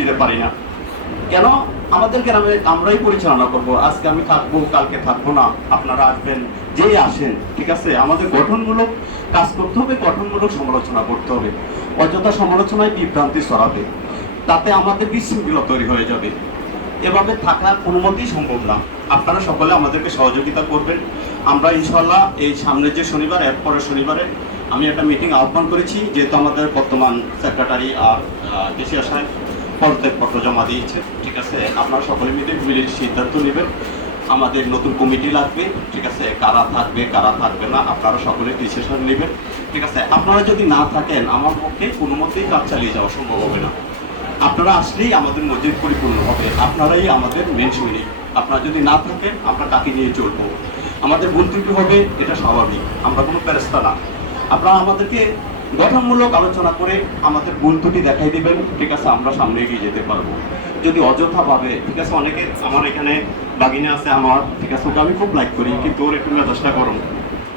নিতে পারি না। কেন? আমাদের গ্রামে আমরাই পরিচালনা করব। আজকে আমি থাকবো, কালকে থাকবো না, আপনারা আসবেন, যেই আসেন, ঠিক আছে? আমাদের গঠনমূলক কাজ করতে হবে, গঠনমূলক সমালোচনা করতে হবে। অযথা সমালোচনায় বিভ্রান্তি ছড়াবে, তাতে আমাদের বিশৃঙ্খলা তৈরি হয়ে যাবে। এভাবে থাকা কোনো মতেই সম্ভব না। আপনারা সকলে আমাদেরকে সহযোগিতা করবেন। আমরা ইনশাল্লাহ এই সামনের যে শনিবার, এর পরের শনিবারে আমি একটা মিটিং আহ্বান করেছি, যেহেতু আমাদের বর্তমান সেক্রেটারি আর দেশীয় সাহেব পদত্যাগপত্র জমা দিয়েছে, ঠিক আছে? আপনারা সকলে মিলে সিদ্ধান্ত নেবেন। আমাদের নতুন কমিটি লাগবে, ঠিক আছে? কারা থাকবে কারা থাকবে না আপনারা সকলে ডিসিশন নেবেন, ঠিক আছে? আপনারা যদি না থাকেন আমার পক্ষে কোনো মতেই কাজ চালিয়ে যাওয়া সম্ভব হবে না। আপনারা আসলেই আমাদের মসজিদ পরিপূর্ণ হবে, আপনারাই আমাদের মেন সৈনিক। আপনারা যদি না থাকেন আমরা কাকে নিয়ে চলবো? আমাদের ভুল ত্রুটি হবে, এটা স্বাভাবিক, আমরা কোনো ফেরেশতা না। আপনারা আমাদেরকে গঠনমূলক আলোচনা করে আমাদের ভুল ত্রুটি দেখাই দিবেন, ঠিক আছে? আমরা সামনে এগিয়ে যেতে পারবো। যদি অযথাভাবে, ঠিক আছে, অনেকে আমার এখানে বাগিনে আছে আমার, ঠিক আছে, ওকে আমি খুব লাইক করি, কিন্তু ওর একটু মেজাজটা গরম,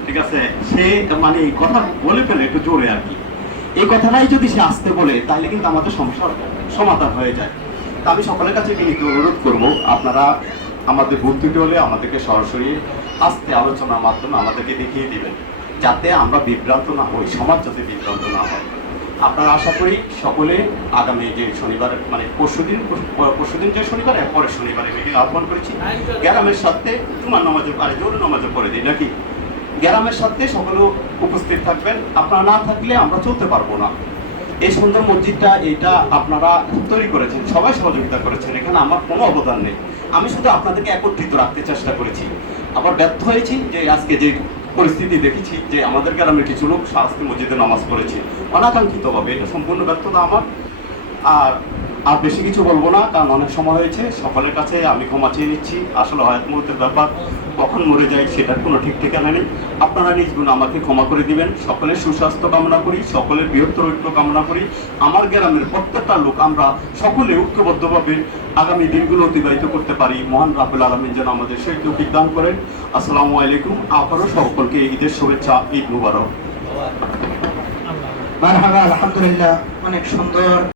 ঠিক আছে? সে মানে এই কথা বলে ফেলে একটু জোরে আর কি। এই কথাটাই যদি সে আসতে বলে তাহলে কিন্তু আমাদের সমস্যার সমাধান হয়ে যায়। তা আমি সকলের কাছে বিনীত অনুরোধ করব, আপনারা আমাদের ভুল ত্রুটি হলে আমাদেরকে সরাসরি আস্তে আলোচনার মাধ্যমে আমাদেরকে দেখিয়ে দিবেন, যাতে আমরা বিভ্রান্ত না হই, সমাজ যাতে বিভ্রান্ত না হয়। আপনারা আশা করি সকলে আগামী যে শনিবার, মানে পরশুদিন যে শনিবার, পরের শনিবারে মিটিং আহ্বান করেছি গ্রামের সাথে জুমার নামাজে জোর নামাজে পড়ে দিই নাকি গ্রামের সাথে সকলে উপস্থিত থাকবেন। আপনারা না থাকলে আমরা চলতে পারবো না। এই সুন্দর মসজিদটা এটা আপনারা তৈরি করেছেন, সবাই সহযোগিতা করেছেন, এখানে আমার কোনো অবদান নেই। আমি শুধু আপনাদেরকে একত্রিত রাখতে চেষ্টা করেছি। আবার ব্যর্থ হয়েছি যে আজকে যে পরিস্থিতি দেখেছি যে আমাদের গ্রামের কিছু লোক আজকে মসজিদে নামাজ পড়েছে অনাকাঙ্ক্ষিতভাবে, এটা সম্পূর্ণ ব্যর্থতা আমার। আর বেশি কিছু বলবো না, কারণ অনেক সময় হয়েছে। সকলের কাছে আমি ক্ষমা চেয়ে নিচ্ছি। আসলে হয়াত মুহূর্তের ব্যাপার, কখন মরে যাই সেটার কোনো ঠিক ঠিকানা নেই। আপনারা নিজ গুণ আমাকে ক্ষমা করে দিবেন। সকলের সুস্বাস্থ্য কামনা করি, সকলের বৃহত্তর ঐক্য কামনা করি। আমার গ্রামের প্রত্যেকটা লোক আমরা সকলে ঐক্যবদ্ধভাবে আগামী দিনগুলো অতিবাহিত করতে পারি। মহান রাব্বুল আলামিন যেন আমাদের সেই তৌফিক দান করেন। আসসালামু আলাইকুম। আবারও সকলকে ঈদের শুভেচ্ছা, ঈদ মুবারক। মারহাবা, আলহামদুলিল্লাহ, অনেক সুন্দর।